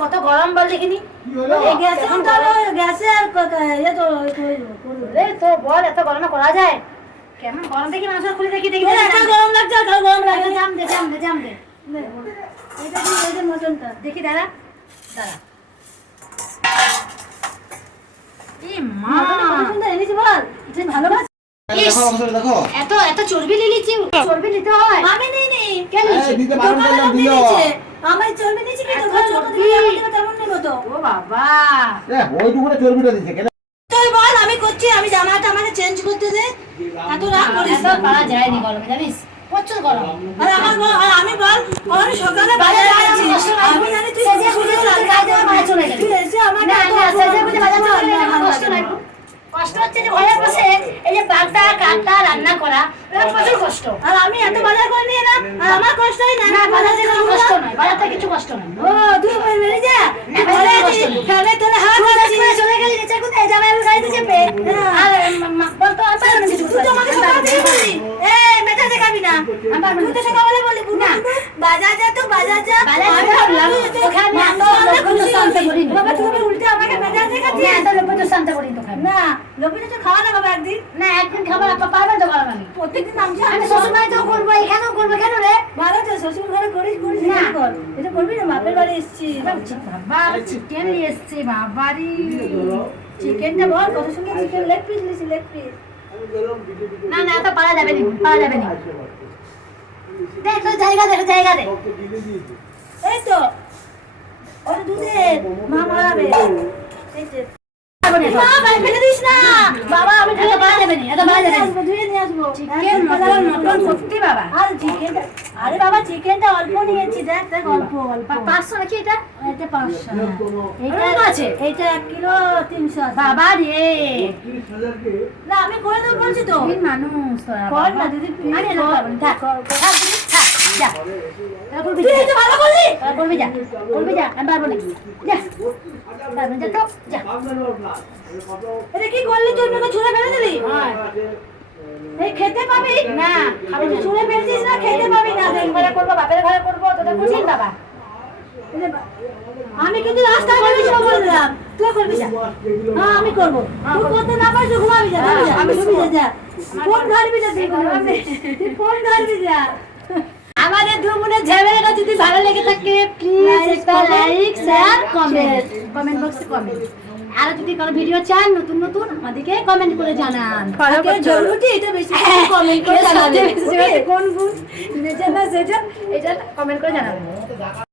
কত গরম বল দেখিনি। গ্যাসে গ্যাসে আর ইয়ে তো তো বল এত গরমে করা যায়? কেমন গরম দেখি মাংস খুলে দেখি দেখি। এত গরম লাগছে, এত গরম লাগে। জাম দে জাম দে জাম দে। এটা কি এই যে মটনটা দেখি দাঁড়া দাঁড়া। এ মা কত সুন্দর এনেছি বল, তুই ভালোবাস। দেখো এত এত চর্বি নিয়েছি, চর্বি নিতে হয়। আমি নিইনি, কেন নিয়েছি? দিতে বারণ করলাম দিও। আমি চর্বি নিয়েছি কিন্তু এত ঘরে লোক চর্বি। দিলে আমি কেমন নেব তো? ও বাবা ওইটুকুনে চর্বিটা দিছে কেন? তুই বল আমি করছি, আমি জামাটা আমাকে চেঞ্জ করতে দে। এত রাগ করিস এত না। পারা যায়নি গরমে জানিস, প্রচুর গরম। আর আমার বল, আর আমি বল, আমি সকালে বাজারে গেছি। আমি জানি তুই সেজে গুজে বাজারে চলে গেলি। তুই এসে আমাকে না এত না সেজে গুজে বাজারে চলে গেলি, না, আমার কষ্ট নাই। কষ্ট হচ্ছে যে ঘরে বসে এই যে বাগদা কাটা রান্না করা, এটা প্রচুর কষ্ট। আর আমি এত বাজার করে নিয়ে না, আর আমার কষ্টই না। না বাজারে কোনো কষ্ট নয়, বাজারটা কিছু কষ্ট নয়। ও তুই বেরিয়ে যা, না, তুই ঘরে বাজারে আছিস, কষ্ট নেই। ফেলে তোলে হাত তুই দিচ্ছিস। করে চলে গেলি নিচে কোথায় যাবে, আমি গাড়িতে চেপে আর বল তো আমি পারবো না কিছু তুই তো আমাকে সকাল থেকে বললি, এই মেটা দেখাবি না। তুই তো সকালে বললি, না বাজার যা, তো বাজার যা। বাজার আমি যেতে ভাবলাম, বললাম, তুই তোকে আমি মা, এত তো অনেক লোভনীয় খুশি শান্ত হচ্ছি। করিনি। বাবা তুমি উল্টে আমাকে মেটা দেখাচ্ছিস। না এত লোভনীয় শান্ত করি তোকে আমি। না লোভনীয় তো খাওয়া না বাবা একদিন। না একদিন খাবার আপা পারবেন তো গরম আমি। প্রত্যেকদিন মাংস আমি শ্বশুর বাড়িতেও করবো, এখানেও করবো, কেন রে? ভালো তো, শ্বশুর ঘরে করিস করিস না। না কর, এটা করবি না, বাপের বাড়ি এসেছিস। বাবা চিকেন নিয়ে এসছে বাবারি। চিকেনটা বল কত সুন্দর, চিকেন লেগ পিস নিয়েছি, লেগ পিস। না না এত পারা যাবে না, পারা যাবে না। দেখ তো জায়গা দে, জায়গা দে। এই তো ওটা দুধের মা মারাবে। এই যে মা ভাই ফেলে দিস না বাবা আমি এত পারা যাবে না, এত পারা যাবে না। আসবো, ধুয়ে নিয়ে আসবো। চিকেন মটন মটন সত্যি বাবা। আর চিকেনটা, আরে বাবা চিকেনটা অল্প নিয়েছি, দেখ দেখ অল্প অল্প। 500 নাকি এটা? এটা 500। এটা আছে? এটা 1 কিলো 300 আছে। বাবা রে না আমি করে দেবো বলছি তো। তিন মানুষ তোরা কর বাবা। না দিদি please, আমি এটা কর। পারবো না, থাক। থাক, যা। এরা করবি তুই যা। এটা ভালো করলি। এরা করবি যা, করবি যা, আমি পারবো না। যা, পারবো না, যা তো, যা। এটা কি করলি তুই, আমাকে ছুঁড়ে ফেলে দিলি? হ্যাঁ। এই খেতে পাবি না, আমি তো ছুঁড়ে ফেলছিস না, খেতে পাবি না তোদের দেখবি। ঘরে করবো, বাপের ঘরে করবো, তোদের কঠিন বাবা। আমি কিন্তু রাস্তায় করবি না বললাম, তুই করবি যা। হ্যাঁ আমি করবো, তুই করতে না পারিস ঘুমাবি যা, ঘুমাবি যা, আমি ঘুমিয়ে যা। ফোন ধরবি যা, তুই ফোন ধরবি যা। আমাদের দু বোনের ঝামেলাটা যদি ভালো লেগে থাকে প্লিজ একটা লাইক শেয়ার কমেন্ট বক্সে কমেন্ট। আর যদি কোনো ভিডিও চান নতুন নতুন আমাদেরকে কমেন্ট করে জানান। আগে জরুরি এটা বেশি কমেন্ট করে জানাবে। কোন ভুল, যেটা না সেটা এটা কমেন্ট করে জানাবেন।